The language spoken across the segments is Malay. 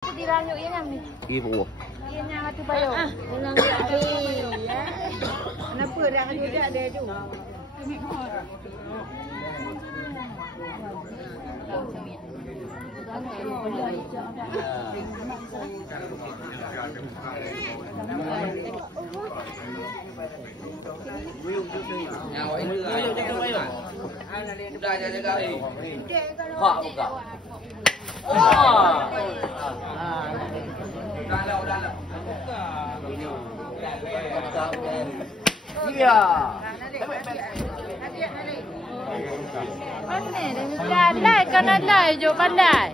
Diranyuk yang ni. Ibu. Yang hati bayo. Ulang lagi ya. Kenapa dah kerja dia tu? Udah jaga ni. Hak buka. Iya. Pandai kan pandai jo pandai.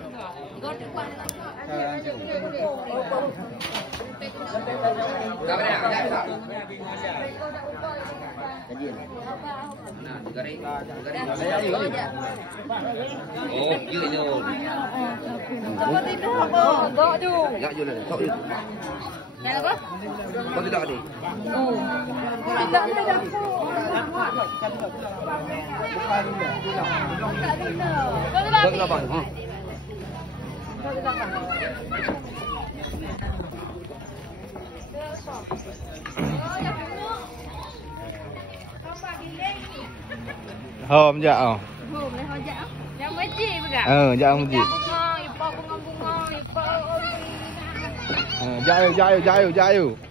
Oh, you tu. Seperti itu apa? Gak tu. Gak je lah. Sok je. Yang apa? Kau tidak ada. Oh. Tidak ada. Kau kenapa? Ha. Hôm dạ. Hôm nay họ dạ. Yang masjid juga. Dạ masjid. Bunga, ipa bunga-bunga, ipa. Dạ yêu.